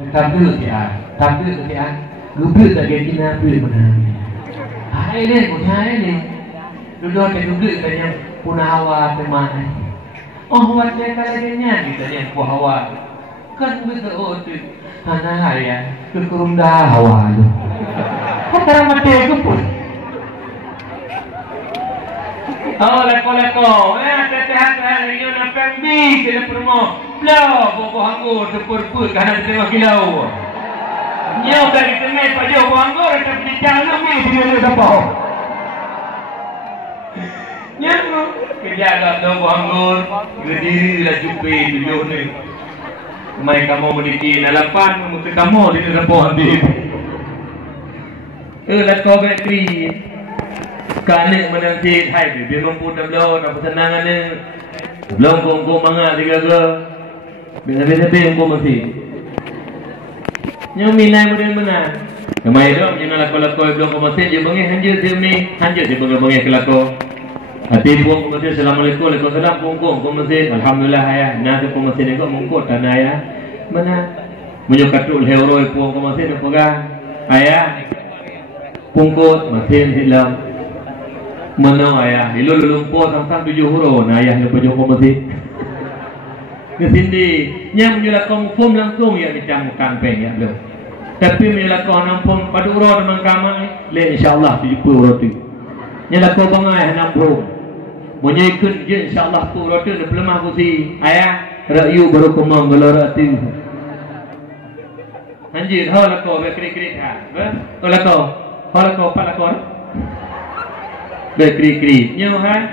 Tapi si an, gubuk tak kena kena apa mana? Hai ni, bukan ni. Dulu ada gubuk tanya punah hawa teman. Oh, buat saya kalau dia kita yang buah hawa. Kan betul tu. Hana harian kekurung dah hawa tu. Kata mati aku pun. Oh, leko. Tehat-tehat lagi nak pembi kena permo. Blau, bobo anggur sepur-pur kanan tengah kilau. Nyo dari tengah Pak Jo bobo anggur tapi di jalan ni dia siapa? Nyo kejaga bobo anggur, berdiri lah jupe tujuh ni. Mai kamu meniki nalapan mesti kamu di siapa ambil. Leko bateri. Kanek menanti hai dia mampu dah nak persenangan ni. Belum kong mangak tiga-tiga. Beza-beza kong mesti. Nyo minai model mana? Kemai dah jangan lako-lako belum kong mesti je bangih hanja semi, hanja je bangih kelako. Hati buang kong mesti assalamualaikum, waalaikumsalam kong mesti alhamdulillah ayah. Nah tu kong mesti ni kok mungkot tanah ayah. Mana? Menyukatul heuroi puang kong mesti nak pegang. Ayah pungkot mesti hilang. Mana ayah? Ilu lumpur sampai 7 huruf. Nah ayah lupa jumpa masih. Kesini, yang menyulakkan form langsung ya macam kampeng ya belum. Tapi menyulakkan nampung pada urut dengan kamar, le insyaallah 70 urut tu. Menyulakkan bangai nampung. Menyikut je insyaallah tu urut tu belum aku si. Ayah, rayu baru kemang gelar tu. Anjir, hal aku berkrik-krik ha. Kalau kau palakon. Berkri-kri nyo hai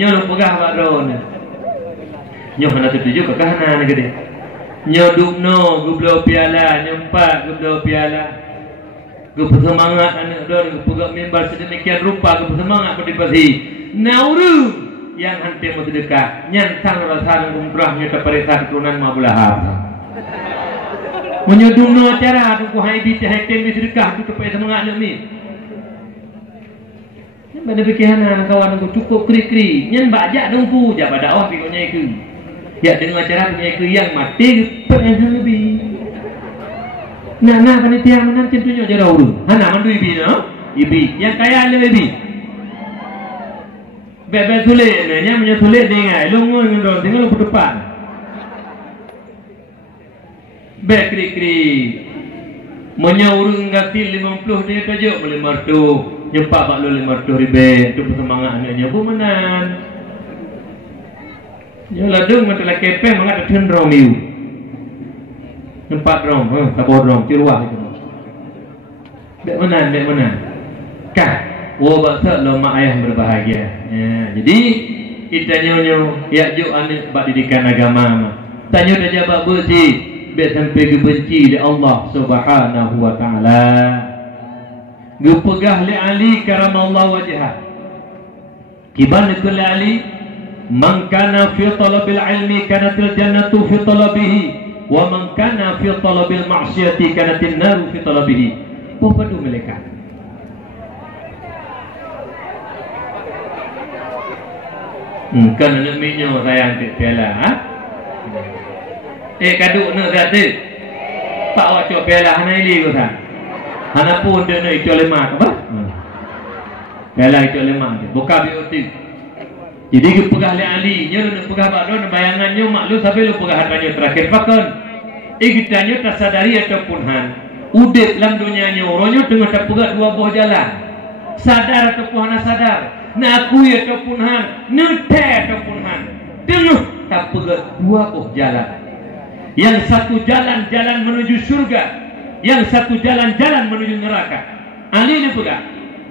nyo lu pegah bak drone nyo hana setuju ke kanan gede nyo dukno gublo piala nyempat gublo piala gu semangat anak don gu pegak mimbar sedemikian rupa gu semangat berdipasi nauru yang hante mau sedekah nyantang rasa umrah nyo taparisa keturunan mabulahar menyo dukno acara tu ku hai bi hatem bi sedekah tu kepai semangat nak mi. Pada fikiran kawan aku cukup kri-kri nyen bajak dumpu ja pada awak pikirnya itu ya dengan cara punya itu yang mati pengen lebih nah panitia menan tentunya jara urun hana mandu ibi no ibi yang kaya lebih bebe sulit nya punya sulit dengai lungun ngondol tinggal lu depan be kri-kri monya urun ngatil 50 dia tajuk boleh martu nyempak bak lu 50,000 tu semangat anaknya bu menan yo ladung mata kepeng mangat ten romiu nyempak rom sabor rom tiruah itu dek menan kah wo baksa lo mak ayah berbahagia ya jadi kita nyo ya juk anak bak didikan agama tanyo dah jabak bersih biar sampai kebenci di Allah Subhanahu wa taala. Gupegah li Ali karamallahu wajhah. Kiban kulli Ali man kana fi talabil ilmi kanatil jannatu fi talabihi wa man kana fi talabil ma'siyati kanatin naru fi talabihi. Padu malaikat. Kan anak minyo sayang piala ha? Kaduk nak kata Pak awak cok piala hana ili ko sa hana pun dia nak icok lemak apa? Piala icok lemak buka biotik jadi ke pegah li ali nyo nak pegah bak don bayangan nyo mak lu sampai lu pegah hartanya terakhir pakon kita nyo tak sadari ataupun han udip dalam dunia nyo ronyo tengah tak pegah dua buah jalan sadar ataupun hana sadar nak akui ataupun han nete ataupun han tengah tak pegah dua buah jalan. Yang satu jalan menuju surga, yang satu jalan menuju neraka. Ali ni pegang.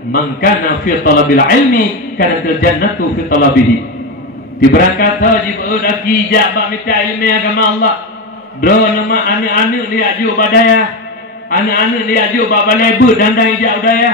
Man kana fi talabil ilmi kanatil jannatu fi talabihi. Diberangkat haji baud akijak bak minta ilmu agama Allah. Dro nama anak-anak lihat ju badaya. Anak-anak lihat ju bak balai bud dan ijak udaya.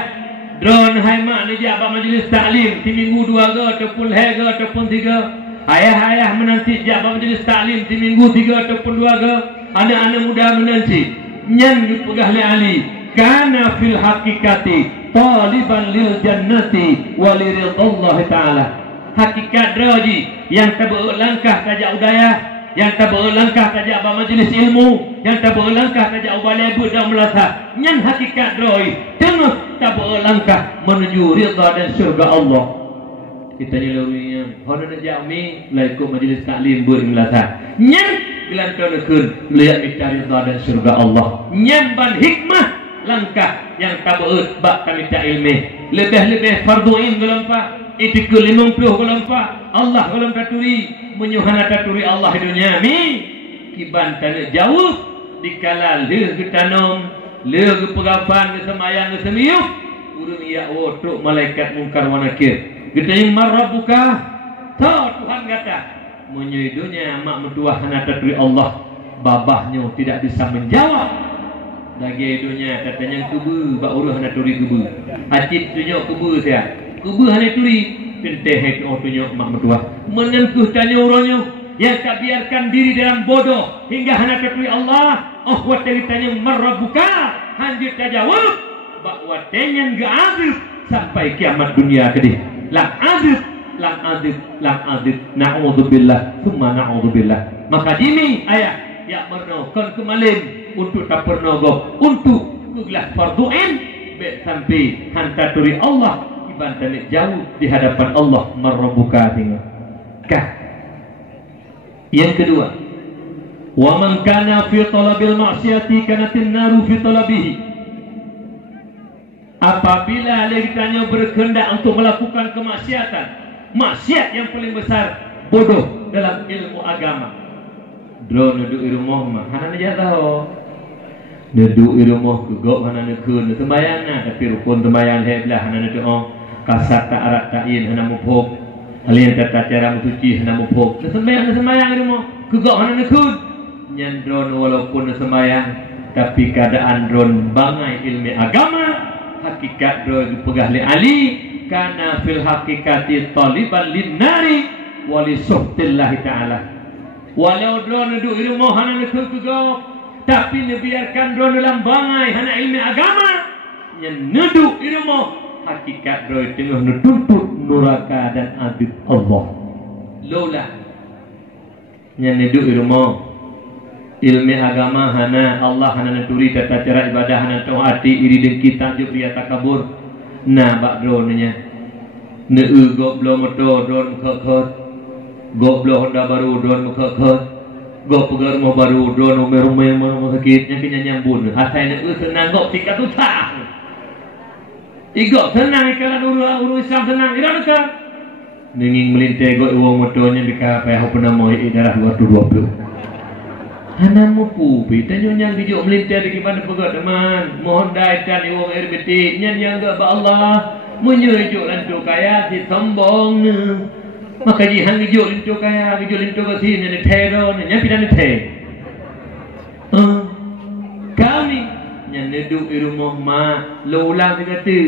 Dro hai mak ni jak bak majlis taklim ti minggu 2 ke ataupun 3 ke ataupun 3. Ayah-ayah menanti jabang majlis taklim di minggu 3 ataupun 2 ke anak-anak muda menanti nyan dipegah li ali kana fil haqiqati taliban lil jannati wa li ridallah taala hakikat raji yang tak berlangkah tajak udaya yang tak berlangkah tajak majlis ilmu yang tak berlangkah tak jauh balai dan melasa yang hakikat roi tengah tak berlangkah menuju ridha dan syurga Allah. Kita ni lalunya hono nak jami la ikut majlis taklim melasa yang gelantonkeun lihat minta ridha dan syurga Allah. Nyamban hikmah langkah yang tak bak kami tak ilmi lebih-lebih fardu ain gelampa itikul 50 gelampa Allah gelam taturi menyuhana taturi Allah dunia mi kiban tanah jauh dikala leuh ke tanam leuh ke pegafan ke semayang ke semiyuh urang ia wotok malaikat mungkar wa nakir geteuing marabbuka ta Tuhan kata menyui dunia mak mentuah hana taturi Allah babahnya tidak bisa menjawab lagi dunia katanya kubu bak urang hana turi kubu acit tunjuk kubu saya kubu hana turi penteh oh tunjuk mak mentuah menengkuh tanya urangnya yang tak biarkan diri dalam bodoh hingga hana taturi Allah oh wat tanya marabbuka hanjir tajawab bak watenyan gaazib sampai kiamat dunia kedih lang azib na'udzubillah thumma na'udzubillah. Maka dimi ayah ya merno kon kemalim untuk tak pernah go untuk kegelas fardu ain be sampai hantar turi Allah iban tanik jauh di hadapan Allah marabbuka tengok kah. Yang kedua, wa man kana fi talabil ma'siyati kanatin naru fi talabihi. Apabila kita berkehendak untuk melakukan kemaksiatan, maksiat yang paling besar bodoh dalam ilmu agama. Drone duduk di rumah mah, hana aja tahu. Duduk di rumah kegok hana nekun sembayangna tapi rukun sembayang heblah hana doa, kasat tak arat ta'in hana mufhum. Alien tata cara mensuci hana mufhum. Sembayang di rumah kegok hana nekun. Nyan drone walaupun sembayang tapi keadaan drone bangai ilmu agama. Hakikat drone pegah li ali kana fil hakikati taliban linnari wali suhtillahi ta'ala. Walau drone duduk di rumah hana nekun kegok tapi biarkan drone dalam bangai hana ilmu agama yang duduk di rumah hakikat drone tengah nutuntut nuraka dan adib Allah. Lola yang duduk di rumah ilmu agama hana Allah hana naturi tata cara ibadah hana taati iri dan kita juk dia takabur na bak drone nya ne goblo motor drone khot goblo Honda baru drone khot go pegar rumah baru drone rumah yang mana sakitnya kena nyambun hasai ne senang go tika tutah igok senang ikalan uru Islam senang ira ka ninging melintai go iwo motornya bika pa pernah mau darah 220 hana mupu tanya yang video melintai di mana pegat teman mohon daikan iwo air betik nyan yang ga ba Allah menyujuk lantu kaya si sombong ne maka jihan video lantu kaya video lantu ka sini ne thero ne nya pidan the kami yang neduk di rumah ma lo ulang kata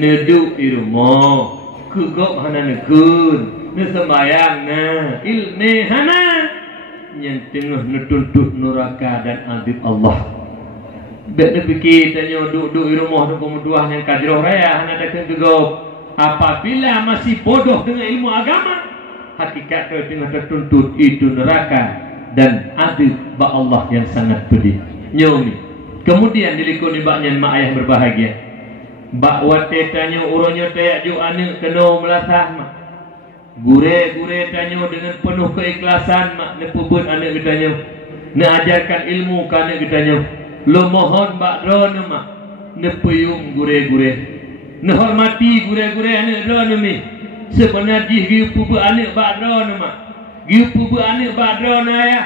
neduk di rumah kegok hana nekun ne sembayang na ilmu hana yang tengah nutuntut nuraka dan adib Allah. Dek fikir tanya duduk di rumah tu kemudian yang kajroh raya hana takkan gegok. Apabila masih bodoh dengan ilmu agama, hakikat tu tengah tertuntut itu neraka dan adib ba Allah yang sangat pedih. Nyomi. Kemudian dilikuni baknya mak ayah berbahagia. Bak wate tanya uronyo tayak ju anak kena melasah mak. Gure tanya dengan penuh keikhlasan mak ne pebut anak kitanya ne ajarkan ilmu ke anak kitanya lo mohon bak drone mak ne peyum gure ne hormati gure anak drone mi sebenarnya giu pebut anak bak drone mak giu pebut anak bak drone ayah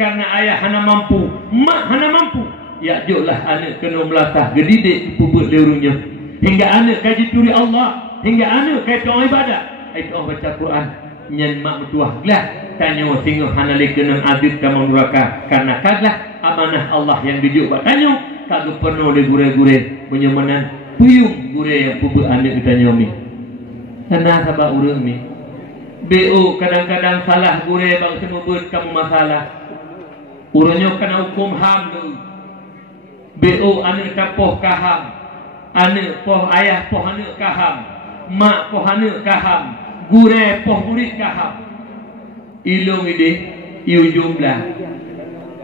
karena ayah hana mampu mak hana mampu ya joklah anak kena melatah gedidik pebut leurungnya hingga anak kaji turi Allah hingga anak kaji doa ibadah itu baca Quran nyen mak mentuah gelah tanya singo hanalik dengan adib kamu neraka karena kaglah amanah Allah yang dijuk bak tanya kagak penuh le gure menyemenan puyung gure yang pupuk anak kita nyomi karena sabak urang mi BO kadang-kadang salah gure bang semubut kamu masalah urangnya kena hukum ham tu BO anak tapoh kaham anak poh ayah poh anak kaham mak poh anak kaham gure poh murid kaham ilung ide iu jumlah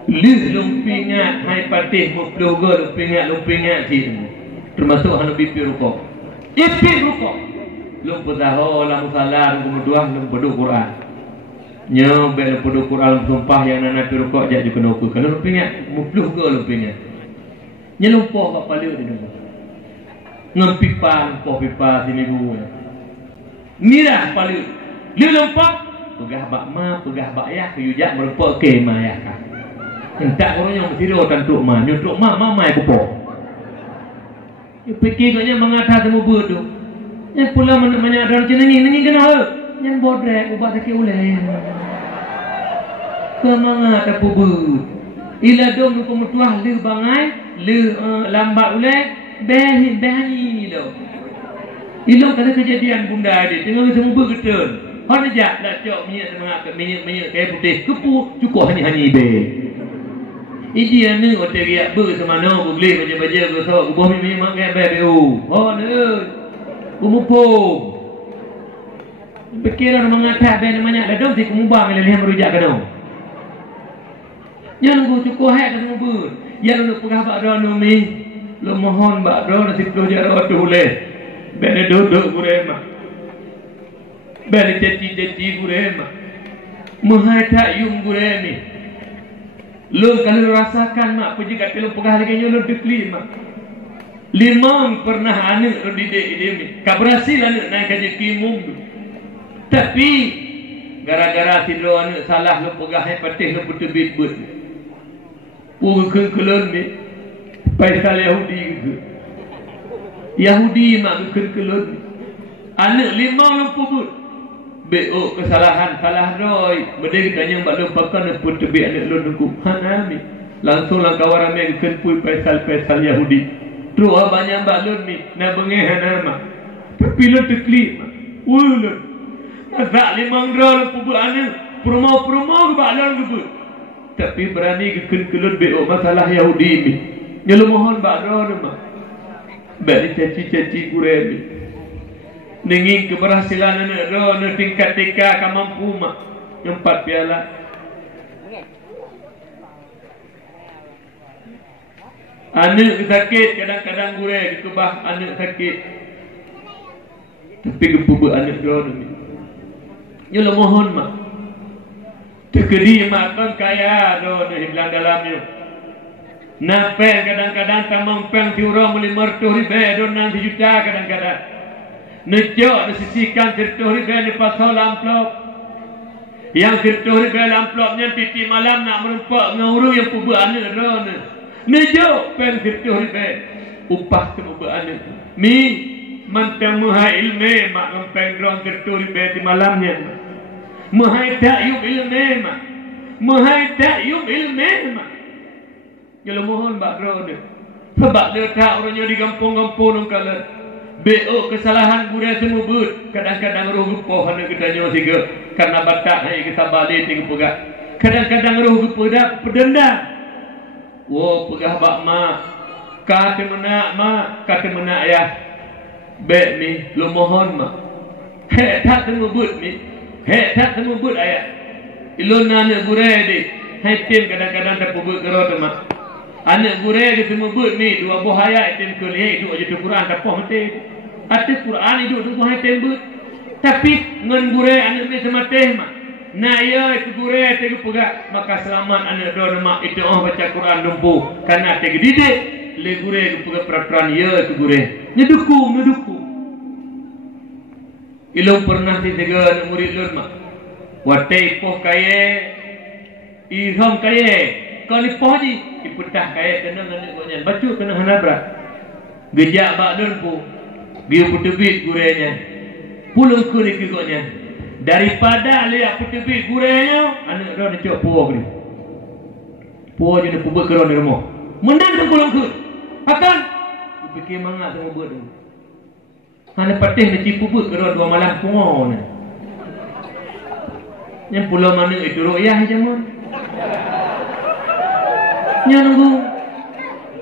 lumpingat hai patih mupluga lumpingat sini termasuk hanu bipi rukuk ipi rukuk lumpu tahu lamu salah kemudian lumpu Quran nyo bel lumpu Quran sumpah yang nana pi rukuk jak juga noku kalau lumpingat mupluga lumpingat nya lumpuh kak palu di noku ngempipa pipa sini gua mirah palu lu lumpuh pegah bak ma pegah bak ya kuyujak melumpuk ke ma ya kan hendak orang yang mesti rotan tuk ma nyutuk ma mai kupo fikir katnya mengatas semua betul yang pula menyadar macam ni kena yang bodrek ubat sakit ulai kemangat apa ber ila dom pemetuah le bangai le lambat ulai behanyi lo ilo kata kejadian bunda dia tengah semua bergetul hanya jak nak cok minyak kayu putih kepu cukup hanya be iji anu oteria ber semana boleh baca-baca ke so buah minyak mak kayu BU oh ne kumupo pikiran mengatak ben banyak dah dong si kumubang le lihat merujak ke dong yang ku cukup hai ke semua ber yang lu pegah bak ron mi lu mohon bak ron nasib tu jara tu boleh ben duduk gurema ben ceci gurema muhai tak yung guremi lu kalau rasakan mak pejagat kalau pegah lagi nyolong dekli mak limang pernah anak didik ini tak berhasil anak naik rezeki mumbu tapi gara-gara sidro anak salah lu pegah hai patih lu bertebit but kelon ni Paisal Yahudi mak kelon anak lima lu pebut BO kesalahan salah roy berdiri tanya mbak lu pakan pun tebik anak lu nunggu hanami langsung langkah warame kenpui Paisal Yahudi terus banyak mbak lu ni nak bengehan nama tapi lu tekli ulun masa limang roy pebut anak promo mbak lu ngebut tapi berani kelon BO masalah Yahudi ni nyelu mohon mbak roy mak beri caci kuremi ningin keberhasilan anak roh na tingkat tika kamampu mak 4 piala anak sakit kadang-kadang gureh dikebah anak sakit tapi kepubuk anak roh ni nyala mohon mak terkedi mak kan kaya roh ni hilang dalamnya napel kadang-kadang tamang peng tiurah muli mertuh ribe donan 1 juta kadang-kadang Nejok disisikan sirtuh riba di pasal amplop. Yang sirtuh riba amplopnya titi malam nak merumpak ngurung yang puba anak rona. Nejok pen sirtuh riba upah semuba anak. Mi mantang muha ilme mak ngempeng rong sirtuh riba di malamnya. Muhai ta'yub ilme mak. Muhai ta'yub ilme mak. Kalau mohon bak rona. Sebab dia tak orangnya di kampung-kampung kalau BO kesalahan budaya semua but kadang-kadang roh gupoh hana ketanya siga karena batak hai kita balik tinggal pegak kadang-kadang roh gupoh dah pedenda wo pegah bak mak kata menak mak kata menak ayah bek ni lu mohon mak hek tak semua but ni hek tak semua but ayah ilun anak budaya di hai tim kadang-kadang tak pebut kerot mak anak budaya di semua but ni 2 buah ayat tim kuliah itu aja tu Quran tak poh mati Ati Quran itu tu hai tembut tapi ngan gure anak ni semateh mak na ya itu gure te pegak maka selamat anak do mak itu baca Quran dumpu karena te didik le gure pegak peraturan ya itu gure nyeduku ilmu pernah dijaga murid lur mak watai poh kaye ihom kaye kali poh ji dipetah kaye kena ngene gonyan bacu kena hanabra gejak bak dumpu dia putebit gurenya pulung kuri kikonya daripada lihat putebit gurenya anak dah nak cok puak ni puak je nak pubuk keron di rumah menang tu pulung kur akan fikir mangat sama buat tu hanya patih nak cipubuk keron 2 malam puak ni yang pulau mana itu royah je mon yang nunggu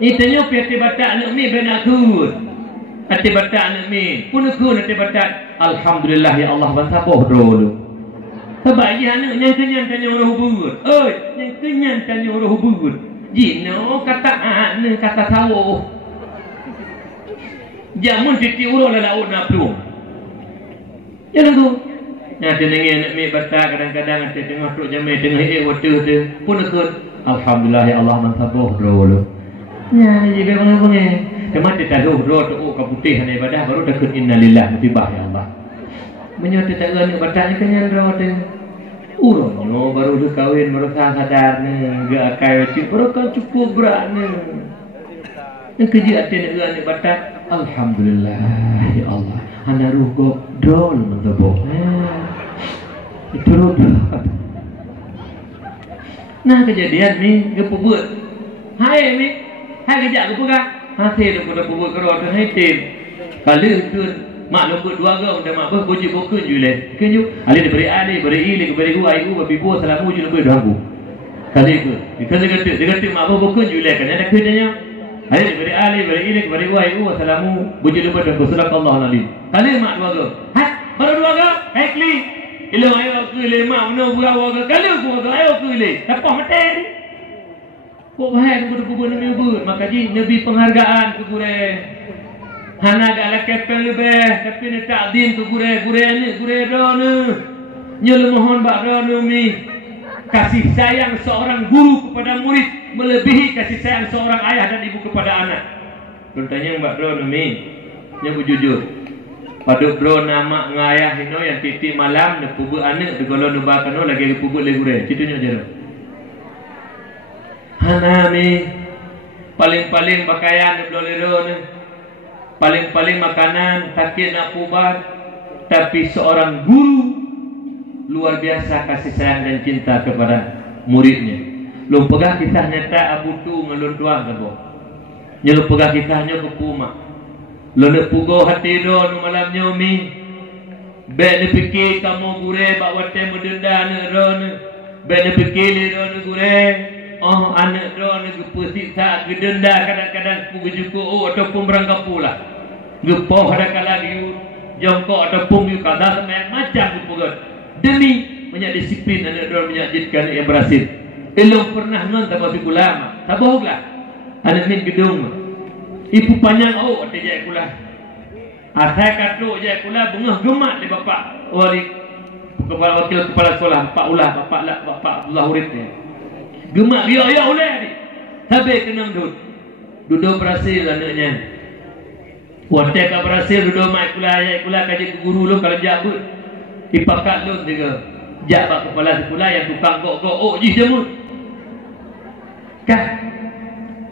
itanya piati batak anak ni benar kur ati batak anak mi pun ku ati batak alhamdulillah ya Allah bansapoh dulu Sebab dia anak yang kenyan tanya orang hubungan. Yang kenyan tanya orang hubungan. Jino kata anak kata tahu. Jamun siti urang la laut na pluang. Ya tu. Nah tenengin nak mi bata kadang-kadang ada tengah tok jamai tengah water tu. Pun ikut alhamdulillah ya Allah mantabuh dulu. Ya jadi bangun-bangun. Teman kita tahu bro tu ka putih na ibadah baru dah innalillah musibah ya Allah. Menyata tak gani batanya kenyan ro tu. Urangnya baru dah kahwin baru sadar ni gak akai cik baru kan cukup berat ni. Yang kerja hati nak gani batat alhamdulillah ya Allah. Hana rugo drol mentabok. Itu roda. Nah kejadian ni gepu buat. Hai ni, hai kerja gepu kan? Hati tu pada buat kerja tu hai tim. Kalau tu mak lu dua gau dah mak berbuji bukun jule. Kenyu, ali diberi ali, beri ili, beri gua, ibu, bibu, salamu jule beri dua gau. Kali tu, dia kata mak berbukun jule kan? Ada kerjanya. Ali diberi ali, beri ili, beri gua, ibu, salamu, buji lu beri dua gau. Surakallah nalim. Kali mak dua gau. Hai, baru dua gau. Hai kli. Ilo ayo kli mak mana buat dua gau. Kali dua gau ayo kli. Apa mati? Kok bahaya tu buat nabi buat. Maka ji nabi penghargaan tu gure. Hana gak laki pelebeh, tapi ni takdim tu gure ni dah. Nyelu mohon bak dah mi. Kasih sayang seorang guru kepada murid melebihi kasih sayang seorang ayah dan ibu kepada anak. Tanya bak dah mi. Nya jujur. Pada bro nama ngayah hino yang titik malam nak pubuk anak tu kalau nak bakano lagi pubuk le gure. Citunya je. Hana mi paling-paling pakaian blolero ni. Paling-paling makanan sakit nak pubat. Tapi seorang guru luar biasa kasih sayang dan cinta kepada muridnya. Lu pegah kisahnya tak Abu Tu ngelun tuang ke boh. Lu pegah kisahnya ke Puma. Lu nak pugo hati do malam nyomi. Bek ni fikir kamu gure bawa tem berdenda ni ron. Bek ni fikir ni ron gure. Oh anak doa ni gepusik saat gedenda kadang-kadang pugu juku ataupun berangkap pula. Gepoh kadang-kadang diu jongkok ataupun diu kada semayang macam gepugat. Demi banyak disiplin anak doa menyajikan yang berhasil. Elok pernah non tak bagi ulama. Tak bohonglah. Anak min gedung. Ibu panjang ada jaya kula. Asal katuk jaya kula bengah gemak di bapak wali kepala wakil kepala sekolah Pak Ulah bapak Abdullah Hurid ni. Gemak dia oleh ni. Habis kena duduk berhasil anaknya. Waktu kau berhasil duduk mak kula kaji ke guru lu kalau jabut. Ipakat lu juga. Jak kepala sekolah yang tukang gok ji jemut. Kah.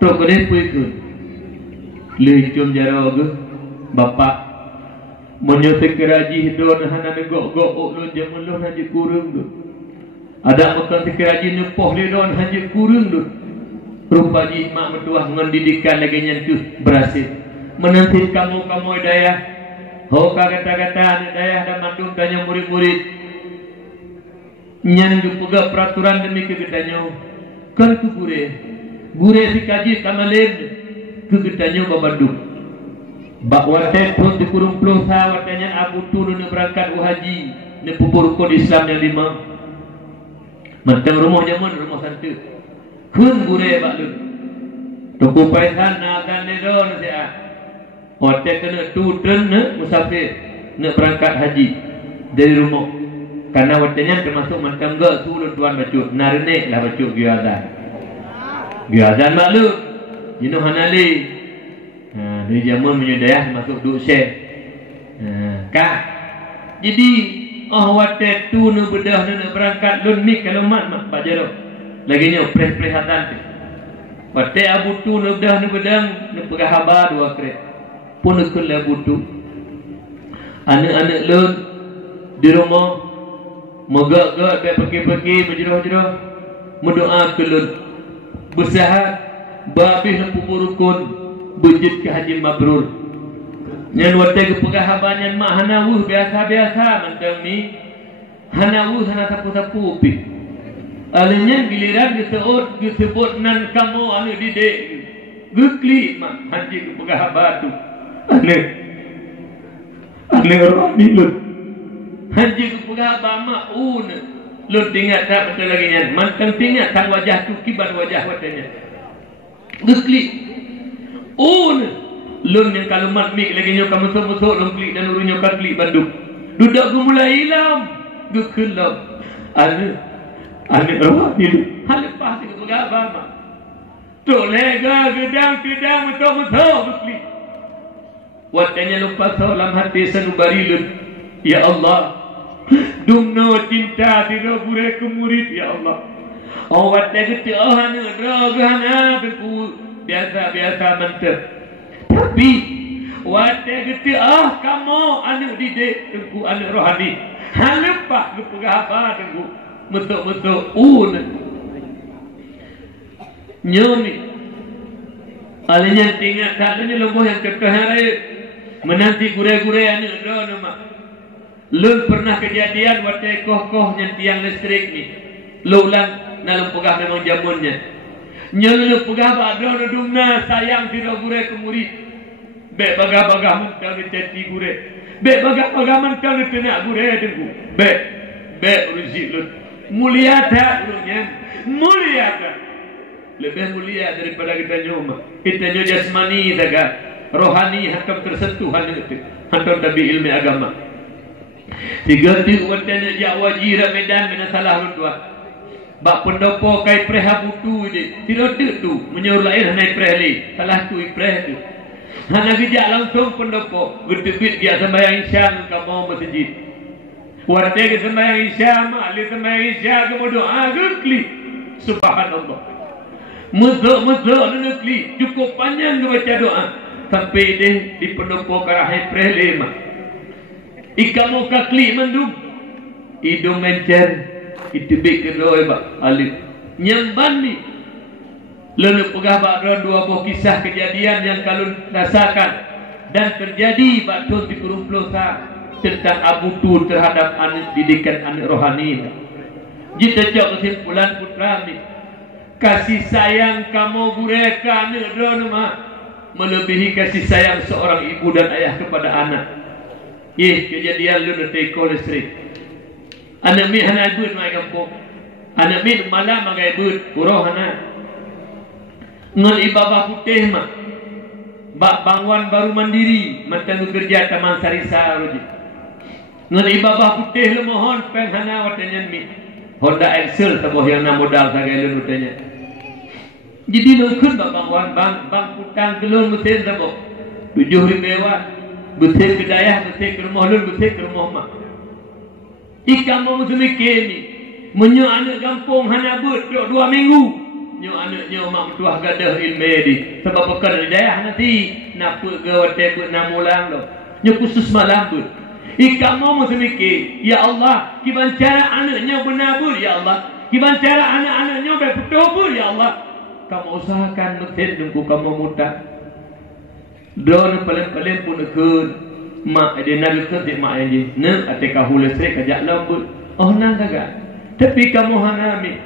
Tok kene puikun. Lecum jaro ge bapak menyotek keraji don hana gok lu jemut lu haji kurung lu. Ada makan sekiraji nepoh ledon hanya kurung tu. Rupaji mak mentuah mendidikan lagi nyentuh berhasil. Menentit kamu daya. Hoka kata-kata daya dan mandung tanya murid-murid. Nyan juga peraturan demi kegedanyo. Kan tu gure. Gure si kaji kamalin kegedanyo babandung. Bak watet pun dikurung pelosa watanya Abu Tunu ni berangkat haji. Ni pupur kod Islam yang 5. Macam rumah zaman, rumah santu. Kun gure bak lu. Tuku paisan nak akan ledon siap. Hotel kena tutun musafir. Nak berangkat haji. Dari rumah. Karena hotelnya termasuk macam gak turun tuan bacut. Narenik lah bacut giazan. Giazan bak lu. Jenuh hanali. Dari zaman menyedayah masuk duk share. Kah. Jadi watet tu nu bedah nu berangkat lun mik kalau mat bajaro. Laginya preh-prehatan tu. Watet Abu tu nu bedah nu bedang nu pegah habar 2 kret. Pun ikut Abu tu. Anak-anak lun di rumah megak-gak pergi-pergi berjerah-jerah mendoa ke lun. Bersahat babih lempu rukun berjid ke haji mabrur. Yang watai ke pegahaban yang mak hanawuh biasa-biasa mentang ni hanawuh hana sapu-sapu pi. Alanya giliran disebut nan kamu anu didik. Gekli mak haji ke pegahaban tu. Ane orang milut. Haji ke pegahaban mak Lu tingat tak betul lagi nya. Mantan tingat tang wajah tu kibar wajah watanya. Geklik. Oh, lun yang kalau mat mik lagi nyo kamu musuh lun klik dan urunyo ka klik banduk. Dudak ku mulai hilang. Gekelam. Ane roh ni. Hal lepas ke berapa mak. Tu lega gedang betul geklik. Watanya lupa dalam hati sanubari lun. Ya Allah. Dumno cinta tiro gure ku murid ya Allah. Awat dekat hana dragana beku biasa mantap. Tapi wat dekat kamu anu didik beku anu rohani. Halupa ku pegapa beku metuk un. Nyomi. Alanya tinggal katanya lomoh yang ketahare menanti gure-gure anu dragana mak. Lu pernah kejadian waktu koh-kohnya tiang listrik ni. Lu ulang dalam pegah memang jamunnya. Nyelu pegah badau dumna sayang tidak gure ke murid. Bek bagah-bagah mentang ni teti gure. Bek bagah-bagah mentang ni tenak gure dengu. Bek urusi lu. Mulia tak urunya. Mulia tak. Lebih mulia daripada kita nyoma. Kita nyo jasmani saja. Rohani hakam tersentuh hanya itu. Hantar tabi ilmu agama. Tiga tu watanya Jawa Jira Medan salah lutua. Bak pendopo kai preha butu ni. Tidak tu menyuruh lain naik preh salah tu preh tu. Hana kerja langsung pendopo. Gedebit dia sembahyang Isya kamu masjid. Warga ke sembahyang Isya ali sembahyang Isya kamu doa gekli. Subhanallah. Musuh nukli cukup panjang baca doa sampai deh di pendopo karahai preh lima. Ikamu kakli mendung hidung mencer itibik kedoi bak alif nyamban ni lalu pegah bak dua buah kisah kejadian yang kalau rasakan dan terjadi bak tun di kurung pelosa tentang Abu Tu terhadap anak didikan anak rohani. Jika cok kesimpulan putra ni kasih sayang kamu gureka anak drama melebihi kasih sayang seorang ibu dan ayah kepada anak. Kejadian lu nanti kolestrik. Anak mi hana but mai kampung. Anak mi malam magai but kuroh hana. Ngon ibabah putih mak. Bak bangwan baru mandiri mantang kerja Taman Sarisa roji. Ngon ibabah putih lu mohon peng hana watanya mi. Honda Excel taboh yang na modal sagai lu nutanya. Jadi lu kun bak bangwan bang putang kelon mesin taboh. 7,000 betul ke dayah, betul ke rumah lun, betul ke rumah mak. Ikan mau semikir ni. Menyo anak kampung hana but 2 minggu. Nyo anaknya mak tuah gadah ilmu di. Sebab pekan dayah nanti napa ke wate but namulang lo. Nyo khusus malam but. Ikan mau semikir, ya Allah, kiban cara anaknya benar but ya Allah. Kiban cara anak-anaknya betul but ya Allah. Kamu usahakan mesin tunggu kamu mudah. Don paling pun kun mak ada nak kerja mak aje ne atika hulesre kajak lambut oh nang kagak tapi kamu hanami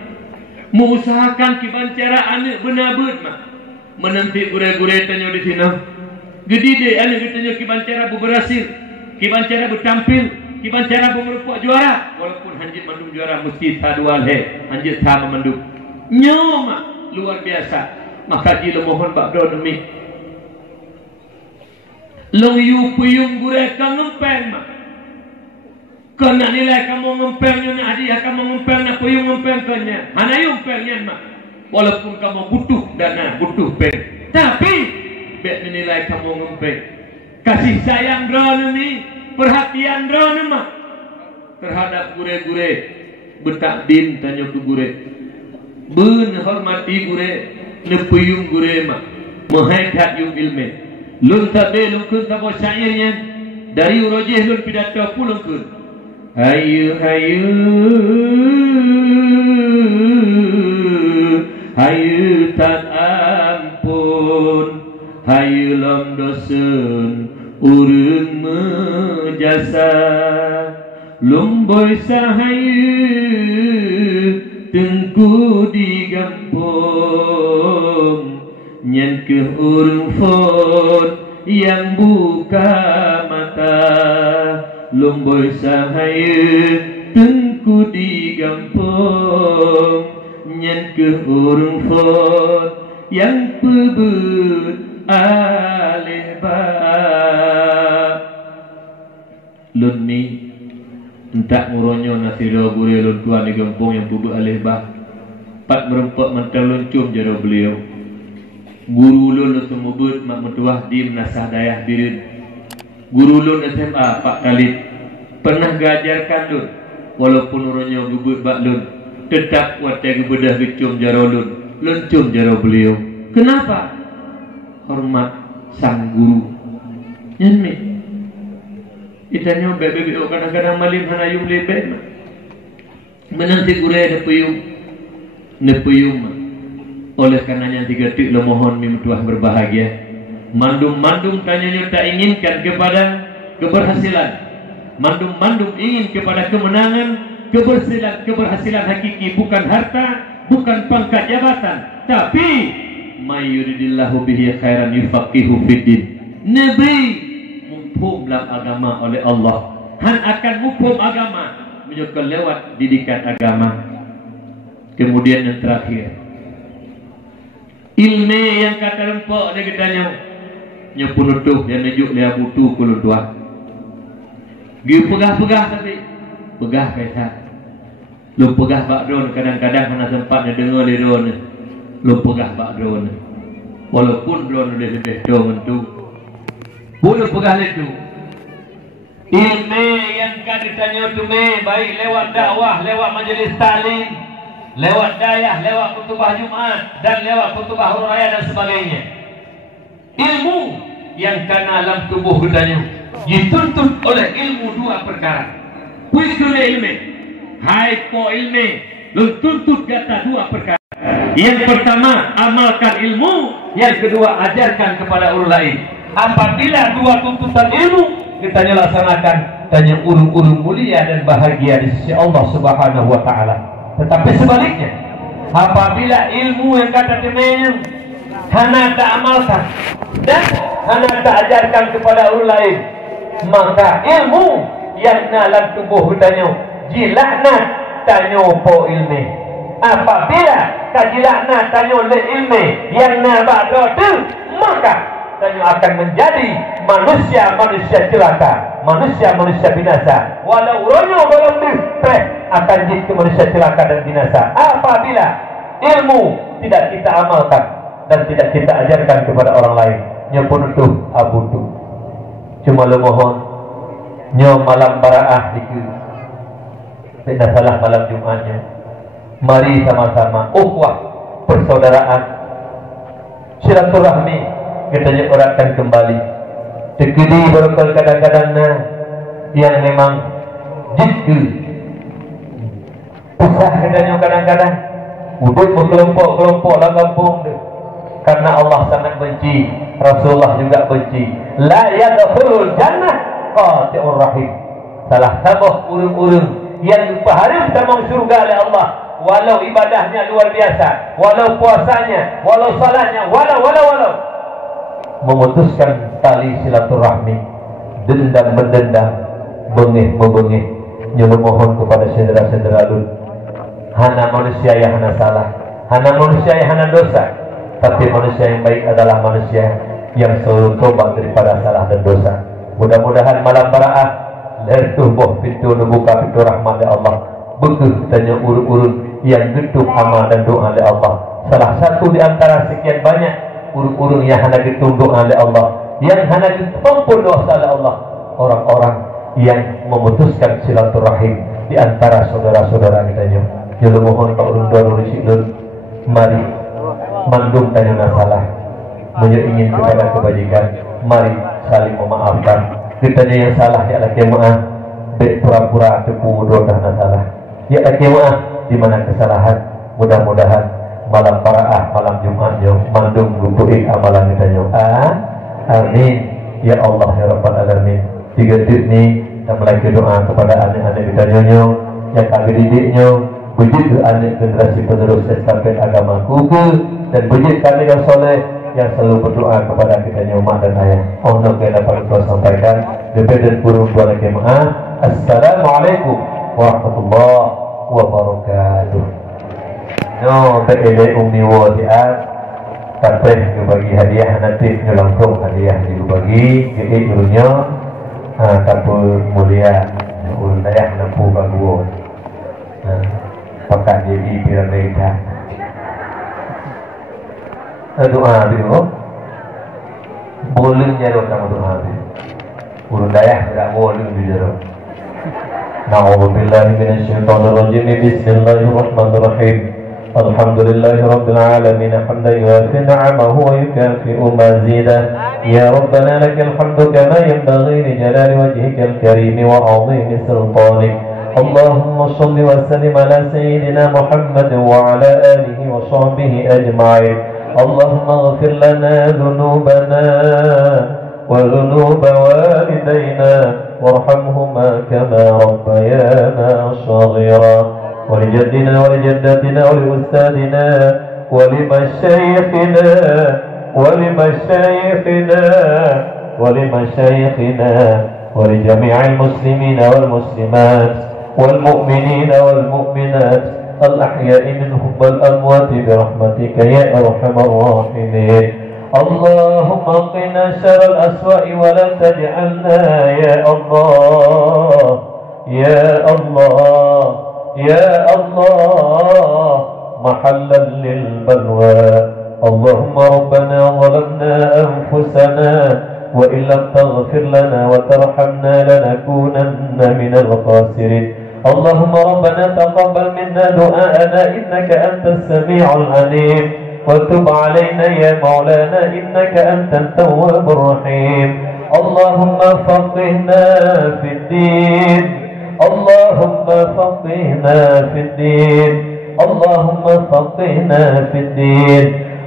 mengusahakan kiban cara anak benabut mak menanti gure-gure tanyo di sini gede deh anak tanyo kiban cara berhasil kiban cara bertampil kiban cara merupakan juara walaupun hanjit mandum juara mesti tadual he hanjit sama mandum nyoma luar biasa maka ji mohon bak do demi long yu puyung gure ka ngempeng mak. Kena nilai kamu ngempengnya ni hadiah kamu ngempeng na puyung ngempeng kanya. Hana yung pengnya mak. Walaupun kamu butuh dana, butuh peng. Tapi bet menilai kamu ngempeng. Kasih sayang drone ni, perhatian drone mak. Terhadap gure-gure bertakdim tanya ke gure. Ben hormati gure, nepuyung gure mak. Menghekat yung ilmu. Lun tabe lun kun tabo syairnya dari urojeh lun pidato pulung kun hayu tak ampun hayu lam dosen urun menjasa lumboy sahayu tengku digampung nyen ke urung fon yang buka mata lumboy sahayu tengku ku digampung nyen ke urung fot yang pebut alih ba lun mi entak nguronyo nasi ro gure lun tua di gampung yang pebut alih ba pat merempak mental luncum jaro beliau guru lun semubut mak metuah di menasah dayah birin guru lun SMA Pak Khalid pernah gajarkan lun walaupun uronyo gebut bak lun tetap watai gebedah gecum jaro lun luncum jaro beliau. Kenapa? Hormat sang guru nyanyi itanya bebe kadang-kadang malim hanayum lebet menanti guru ada puyung nepuyum oleh karenanya tiga tik lo mohon mimtuah berbahagia mandum-mandum tanyanya tak inginkan kepada keberhasilan mandum-mandum ingin kepada kemenangan keberhasilan hakiki bukan harta bukan pangkat jabatan tapi mayuridillahu bihi khairan yufaqihu fiddin nabi mufhum dalam agama oleh Allah han akan mufhum agama menyukai lewat didikan agama. Kemudian yang terakhir ilmu yang kata rempok dia katanya nyepunutuh yang nejuk dia butuh kulun tua dia pegah-pegah tapi pegah kaitan lu pegah bak drone kadang-kadang hana sempat dia dengar dia drone lu pegah bak drone walaupun drone dia lebih drone tu boleh pegah itu ilmu yang kata tanya tu baik lewat dakwah lewat majlis taklim lewat dayah, lewat khutbah Jumat dan lewat khutbah hari raya dan sebagainya. Ilmu yang kena dalam tubuh kitanya dituntut oleh ilmu dua perkara. Puisku ilmu, hai po ilmu, tuntut kata dua perkara. Yang pertama amalkan ilmu, yang kedua ajarkan kepada orang lain. Apabila dua tuntutan ilmu kita laksanakan, tanya urung-urung mulia dan bahagia di sisi Allah Subhanahu Wa Taala. Tetapi sebaliknya, apabila ilmu yang kata temen hana tak amalkan dan hana tak ajarkan kepada orang lain, maka ilmu yang dalam tubuh tanya jilakna tanya po ilmu. Apabila kajilakna tanya le ilmu yang nabak tu, maka tanya akan menjadi manusia celaka, manusia binasa. Walau ronyo belum akan jadi manusia celaka dan binasa apabila ilmu tidak kita amalkan dan tidak kita ajarkan kepada orang lain. Nyepunutuh abutu cuma lu mohon nyo malam baraah diku tidak salah malam Jumatnya mari sama-sama ukhuwah persaudaraan silaturahmi kita eratkan kembali tekedi berkal kadang-kadang yang memang jiddu pusat katanya kadang-kadang udut berkelompok-kelompok dalam kampung dia. Karena Allah sangat benci, Rasulullah juga benci. La yadkhulul jannah qati'ur rahim. Salah satu urung-urung yang berharap sama surga oleh Allah, walau ibadahnya luar biasa, walau puasanya, walau salatnya, walau memutuskan tali silaturahmi, dendam mendendam, bengih membengih. Nyuruh mohon kepada saudara-saudara lu, hana manusia yang hana salah, hana manusia yang hana dosa, tapi manusia yang baik adalah manusia yang selalu tobat daripada salah dan dosa. Mudah-mudahan malam baraah lertuh boh pintu membuka pintu rahmat dari Allah, begitu tanya urun-urun yang gedung amal dan doa dari Allah. Salah satu di antara sekian banyak urun-urun yang hana gedung doa dari Allah, yang hana ditumpul dosa dari Allah, orang-orang yang memutuskan silaturahim di antara saudara-saudara kita. Jadi mohon Pak Urun Risidun, mari mandum tanya masalah, ingin kepada kebajikan, mari saling memaafkan. Kita yang salah ya laki maaf, bek pura-pura tepu doa salah. Ya laki maaf di mana kesalahan. Mudah-mudahan malam baraah, malam Jumatnya mandum lupuin amalan kita. Amin. Ya Allah ya Rabbal Alamin. Tiga titik ni kita melaki doa kepada anak-anak kita yang kami didiknya, begitu anak generasi penerus estafet agama kuku, dan begitu kami yang soleh yang selalu berdoa kepada kita mak dan ayah. Allah yang dapat kita sampaikan lebih dari burung dua lagi maaf. Assalamualaikum warahmatullahi sampai ele umi wadiat sampai bagi hadiah nanti langsung hadiah dibagi jadi dulunya kabul mulia ulun dayah nampu baguo pakai jadi piramida doa dulu boleh jaro kamu doa dulu ulun dayah tidak boleh jaro. Na'udzu billahi minasyaitonir rajim. Bismillahirrahmanirrahim. Alhamdulillahi rabbil alamin hamdan yuwafi ni'amahu wa yukafi'u mazidah. Ya rabbana lakal hamdu kama yanbaghi li jalali wajhikal karim wa 'azimi sultanik. Allahumma shalli wa sallim ala sayyidina Muhammad wa ala alihi wa sahbihi ajma'in. Allahumma ighfir lana dhunubana wa dhunub walidayna وارحمهما كما ربيانا صغيرا ولجدنا ولجدتنا ولأستاذنا ولمشايخنا ولجميع المسلمين والمسلمات والمؤمنين والمؤمنات الأحياء منهم والأموات برحمتك يا أرحم الراحمين. اللهم قنا شر الأسواء ولا تجعلنا يا الله محلا للبلوى. اللهم ربنا ظلمنا أنفسنا وإن لم تغفر لنا وترحمنا لنكونن من الخاسرين. اللهم ربنا تقبل منا دعاءنا إنك أنت السميع العليم وتب علينا يا مولانا إنك أنت التواب الرحيم. اللهم فقهنا في الدين اللهم فقهنا في الدين اللهم فقهنا في الدين.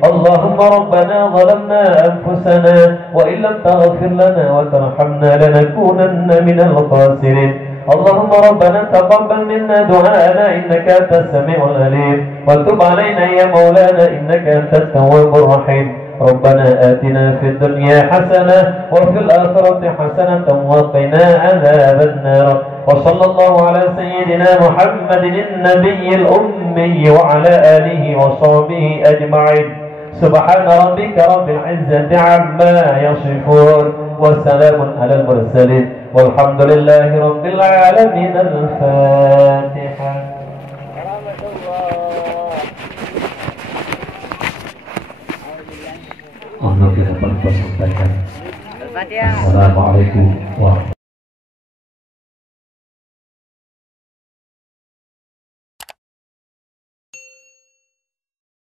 اللهم ربنا ظلمنا أنفسنا وإن لم تغفر لنا وترحمنا لنكونن من الخاسرين. اللهم ربنا تقبل منا دعاءنا إنك أنت السميع العليم وتب علينا يا مولانا إنك أنت التواب الرحيم. ربنا آتنا في الدنيا حسنة وفي الآخرة حسنة وقنا عذاب النار. وصلى الله على سيدنا محمد النبي الأمي وعلى آله وصحبه أجمعين. سبحان ربك رب العزة عما يصفون وسلام على المرسلين والحمد لله رب العالمين. الفاتحة. Assalamualaikum warahmatullahi wabarakatuh.